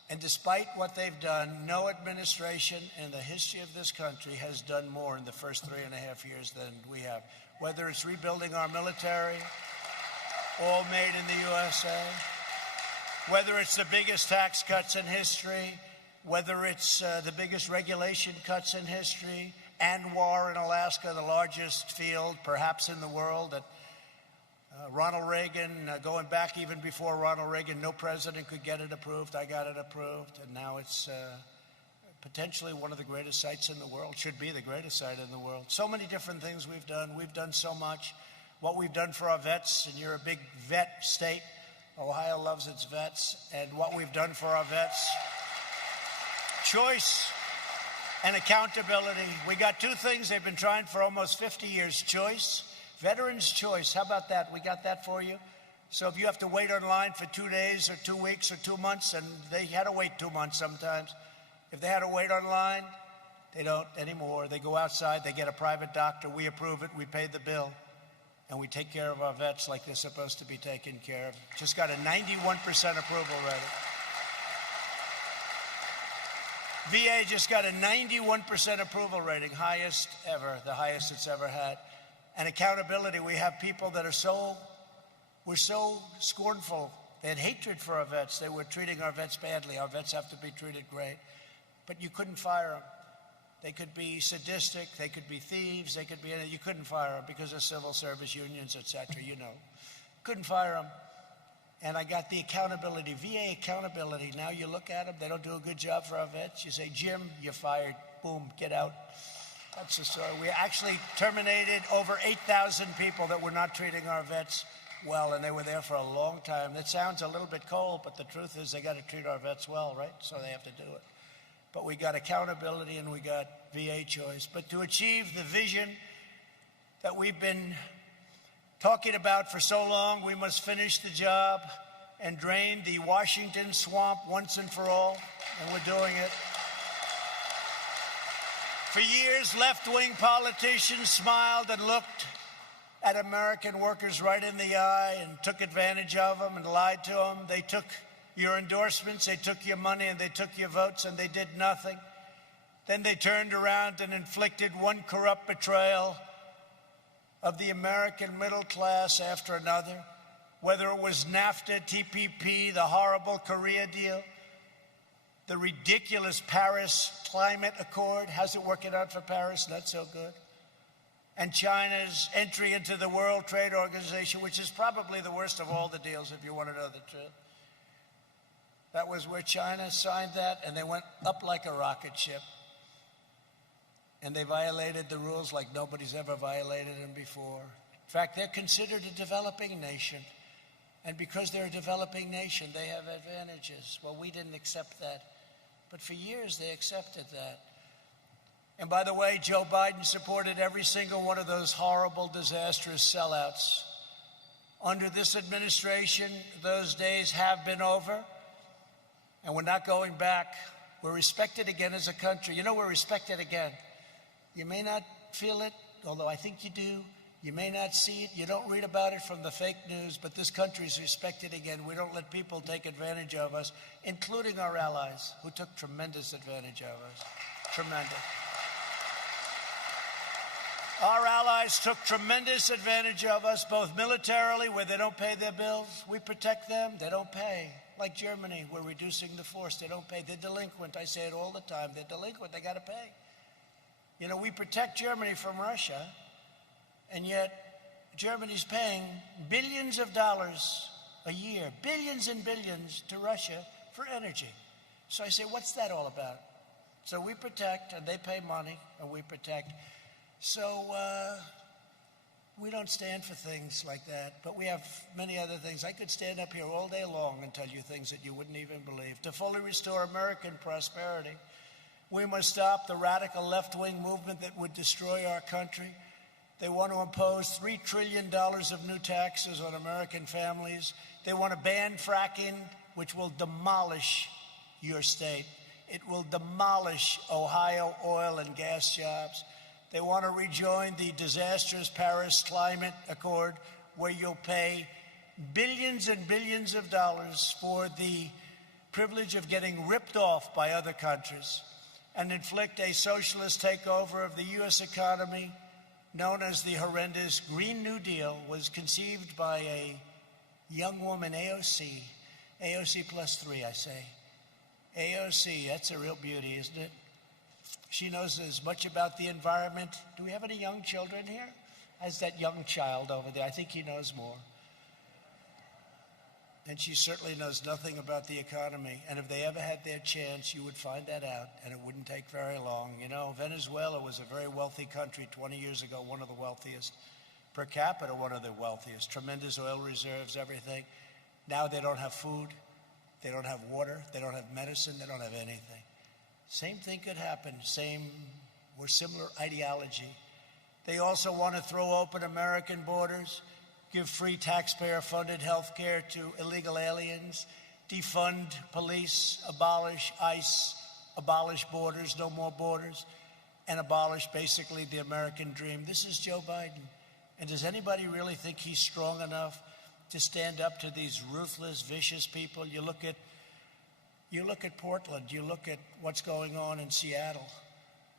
And despite what they've done, no administration in the history of this country has done more in the first 3.5 years than we have. Whether it's rebuilding our military, all made in the USA, whether it's the biggest tax cuts in history, whether it's the biggest regulation cuts in history, ANWR in Alaska, the largest field perhaps in the world, that Ronald Reagan, going back even before Ronald Reagan, no president could get it approved. I got it approved, and now it's potentially one of the greatest sites in the world, should be the greatest site in the world. So many different things we've done. We've done so much. What we've done for our vets, and you're a big vet state. Ohio loves its vets, and what we've done for our vets. Choice and accountability. We got two things they've been trying for almost 50 years. Choice. Veterans' choice. How about that? We got that for you. So if you have to wait online for 2 days or 2 weeks or 2 months, and they had to wait 2 months sometimes. If they had to wait online, they don't anymore. They go outside, they get a private doctor, we approve it, we pay the bill, and we take care of our vets like they're supposed to be taken care of. Just got a 91% approval rating. VA just got a 91% approval rating, highest ever, the highest it's ever had. And accountability, we have people that we're so scornful. They had hatred for our vets. They were treating our vets badly. Our vets have to be treated great. But you couldn't fire them. They could be sadistic. They could be thieves. They could be anything. You couldn't fire them because of civil service unions, et cetera, you know. Couldn't fire them. And I got the accountability, VA accountability. Now you look at them, they don't do a good job for our vets. You say, Jim, you're fired. Boom, get out. That's the story. We actually terminated over 8,000 people that were not treating our vets well, and they were there for a long time. That sounds a little bit cold, but the truth is they got to treat our vets well, right? So they have to do it. But we got accountability and we got VA choice. But to achieve the vision that we've been talking about for so long, we must finish the job and drain the Washington swamp once and for all, and we're doing it. For years, left-wing politicians smiled and looked at American workers right in the eye and took advantage of them and lied to them. They took your endorsements, they took your money, and they took your votes, and they did nothing. Then they turned around and inflicted one corrupt betrayal of the American middle class after another, whether it was NAFTA, TPP, the horrible Korea deal, the ridiculous Paris Climate Accord. How's it working out for Paris? Not so good. And China's entry into the World Trade Organization, which is probably the worst of all the deals, if you want to know the truth. That was where China signed that, and they went up like a rocket ship. And they violated the rules like nobody's ever violated them before. In fact, they're considered a developing nation. And because they're a developing nation, they have advantages. Well, we didn't accept that. But for years, they accepted that. And by the way, Joe Biden supported every single one of those horrible, disastrous sellouts. Under this administration, those days have been over, and we're not going back. We're respected again as a country. You know, we're respected again. You may not feel it, although I think you do. You may not see it. You don't read about it from the fake news, but this country is respected again. We don't let people take advantage of us, including our allies, who took tremendous advantage of us. Tremendous. Our allies took tremendous advantage of us, both militarily, where they don't pay their bills. We protect them. They don't pay. Like Germany, we're reducing the force. They don't pay. They're delinquent. I say it all the time. They're delinquent. They got to pay. You know, we protect Germany from Russia, and yet Germany's paying billions of dollars a year, billions and billions to Russia for energy. So I say, what's that all about? So we protect, and they pay money, and we protect. So we don't stand for things like that, but we have many other things. I could stand up here all day long and tell you things that you wouldn't even believe. To fully restore American prosperity, we must stop the radical left-wing movement that would destroy our country. They want to impose $3 trillion of new taxes on American families. They want to ban fracking, which will demolish your state. It will demolish Ohio oil and gas jobs. They want to rejoin the disastrous Paris Climate Accord, where you'll pay billions and billions of dollars for the privilege of getting ripped off by other countries, and inflict a socialist takeover of the U.S. economy known as the horrendous Green New Deal. Was conceived by a young woman, AOC +3, I say. AOC, that's a real beauty, isn't it? She knows as much about the environment. Do we have any young children here? As that young child over there, I think he knows more. And she certainly knows nothing about the economy. And if they ever had their chance, you would find that out, and it wouldn't take very long. You know, Venezuela was a very wealthy country 20 years ago, one of the wealthiest. Per capita, one of the wealthiest. Tremendous oil reserves, everything. Now they don't have food. They don't have water. They don't have medicine. They don't have anything. Same thing could happen. We're similar ideology. They also want to throw open American borders, give free taxpayer-funded health care to illegal aliens, defund police, abolish ICE, abolish borders, no more borders, and abolish basically the American dream. This is Joe Biden. And does anybody really think he's strong enough to stand up to these ruthless, vicious people? You look at Portland, you look at what's going on in Seattle.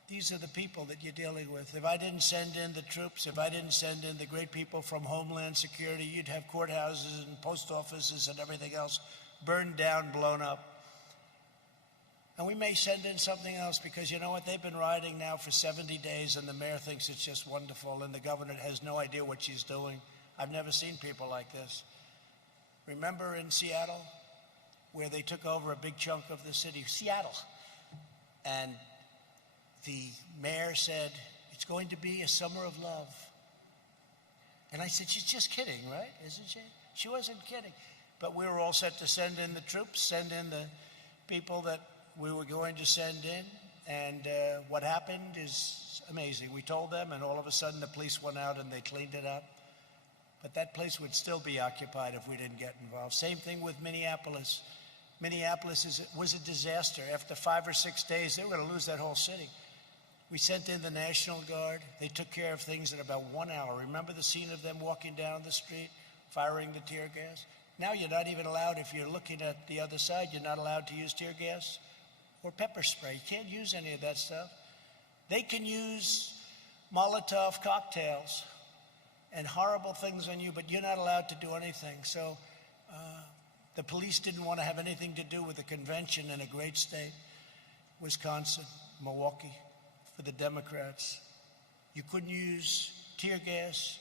These are the people that you're dealing with. If I didn't send in the troops, if I didn't send in the great people from Homeland Security, you'd have courthouses and post offices and everything else burned down, blown up. And we may send in something else because, you know what, they've been rioting now for 70 days and the mayor thinks it's just wonderful and the governor has no idea what she's doing. I've never seen people like this. Remember in Seattle, where they took over a big chunk of the city, Seattle, and the mayor said, it's going to be a summer of love. And I said, she's just kidding, right? Isn't she? She wasn't kidding. But we were all set to send in the troops, send in the people that we were going to send in. And what happened is amazing. We told them, and all of a sudden the police went out and they cleaned it up. But that place would still be occupied if we didn't get involved. Same thing with Minneapolis. Minneapolis was a disaster. After 5 or 6 days, they were going to lose that whole city. We sent in the National Guard. They took care of things in about 1 hour. Remember the scene of them walking down the street, firing the tear gas? Now you're not even allowed, if you're looking at the other side, you're not allowed to use tear gas or pepper spray. You can't use any of that stuff. They can use Molotov cocktails and horrible things on you, but you're not allowed to do anything. So the police didn't want to have anything to do with the convention in a great state, Wisconsin, Milwaukee, for the Democrats. You couldn't use tear gas.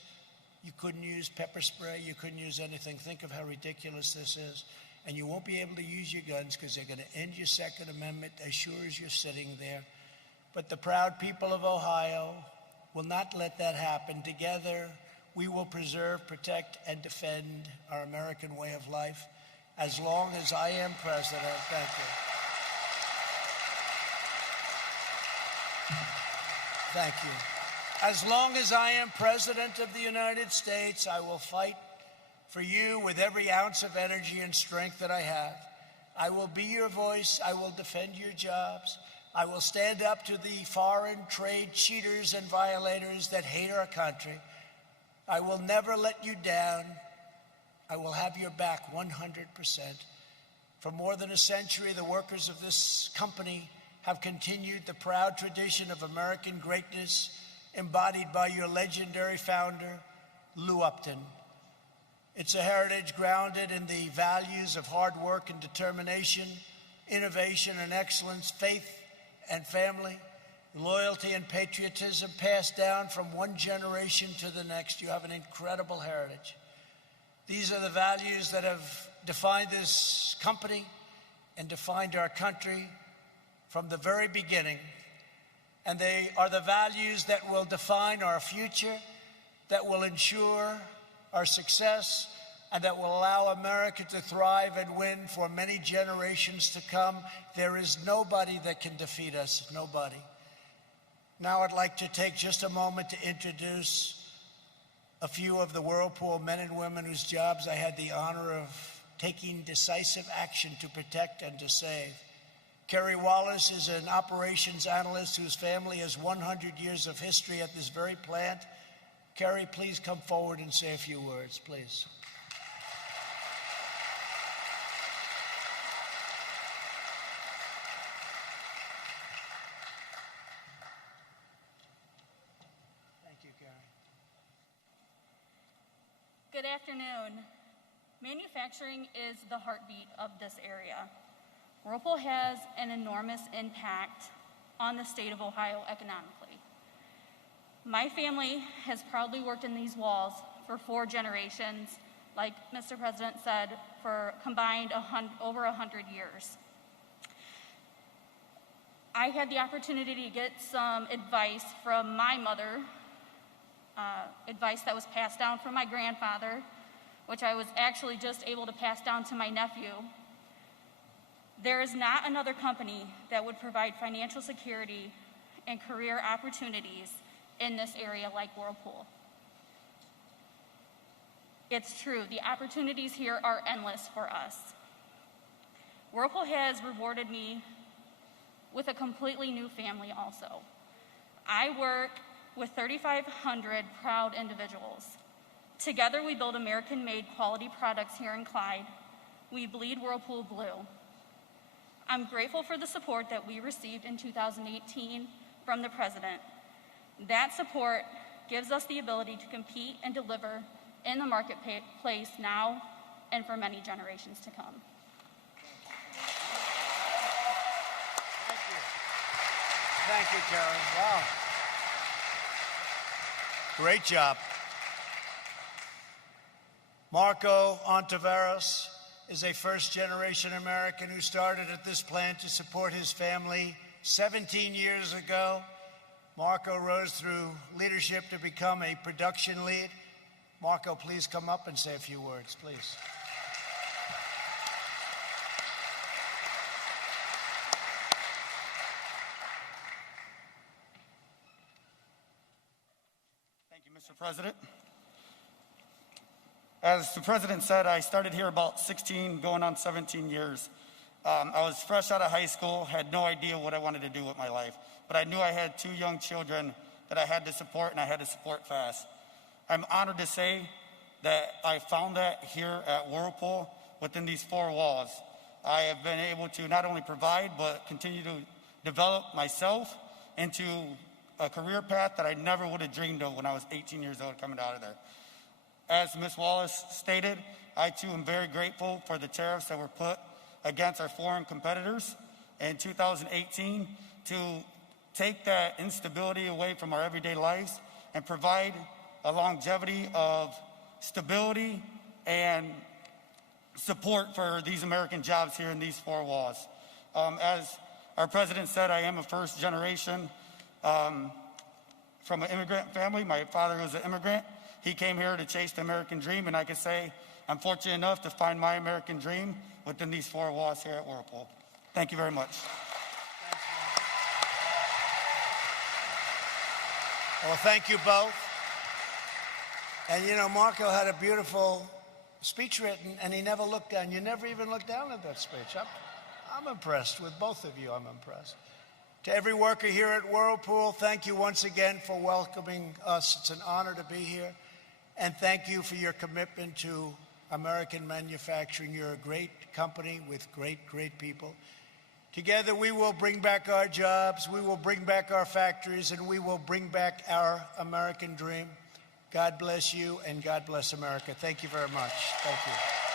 You couldn't use pepper spray. You couldn't use anything. Think of how ridiculous this is. And you won't be able to use your guns because they're going to end your Second Amendment as sure as you're sitting there. But the proud people of Ohio will not let that happen. Together, we will preserve, protect, and defend our American way of life as long as I am president. Thank you. Thank you. As long as I am president of the United States, I will fight for you with every ounce of energy and strength that I have. I will be your voice. I will defend your jobs. I will stand up to the foreign trade cheaters and violators that hate our country. I will never let you down. I will have your back 100%. For more than a century, the workers of this company have continued the proud tradition of American greatness embodied by your legendary founder, Lou Upton. It's a heritage grounded in the values of hard work and determination, innovation and excellence, faith and family, loyalty and patriotism passed down from one generation to the next. You have an incredible heritage. These are the values that have defined this company and defined our country from the very beginning. And they are the values that will define our future, that will ensure our success, and that will allow America to thrive and win for many generations to come. There is nobody that can defeat us, nobody. Now I'd like to take just a moment to introduce a few of the Whirlpool men and women whose jobs I had the honor of taking decisive action to protect and to save. Kerry Wallace is an operations analyst whose family has 100 years of history at this very plant. Kerry, please come forward and say a few words, please. Thank you, Kerry. Good afternoon. Manufacturing is the heartbeat of this area. Whirlpool has an enormous impact on the state of Ohio economically. My family has proudly worked in these walls for 4 generations, like Mr. President said, for combined over 100 years. I had the opportunity to get some advice from my mother, advice that was passed down from my grandfather, which I was actually just able to pass down to my nephew. There is not another company that would provide financial security and career opportunities in this area like Whirlpool. It's true, the opportunities here are endless for us. Whirlpool has rewarded me with a completely new family also. I work with 3,500 proud individuals. Together we build American-made quality products here in Clyde. We bleed Whirlpool blue. I'm grateful for the support that we received in 2018 from the President. That support gives us the ability to compete and deliver in the marketplace now and for many generations to come. Thank you. Thank you, Karen. Wow. Great job. Marco Ontiveros is a first-generation American who started at this plant to support his family 17 years ago. Marco rose through leadership to become a production lead. Marco, please come up and say a few words, please. Thank you, Mr. President. As the President said, I started here about 16, going on 17 years. I was fresh out of high school, had no idea what I wanted to do with my life. but I knew I had 2 young children that I had to support, and I had to support fast. I'm honored to say that I found that here at Whirlpool within these 4 walls. I have been able to not only provide, but continue to develop myself into a career path that I never would have dreamed of when I was 18 years old coming out of there. As Ms. Wallace stated, I too am very grateful for the tariffs that were put against our foreign competitors in 2018 to take that instability away from our everyday lives and provide a longevity of stability and support for these American jobs here in these 4 walls. As our president said, I am a first generation from an immigrant family. My father was an immigrant. He came here to chase the American dream, and I can say I'm fortunate enough to find my American dream within these 4 walls here at Whirlpool. Thank you very much. Well, thank you both. And you know, Marco had a beautiful speech written, and he never looked down. You never even looked down at that speech. I'm impressed with both of you. I'm impressed. To every worker here at Whirlpool, thank you once again for welcoming us. It's an honor to be here. And thank you for your commitment to American manufacturing. You're a great company with great, great people. Together, we will bring back our jobs, we will bring back our factories, and we will bring back our American dream. God bless you, and God bless America. Thank you very much. Thank you.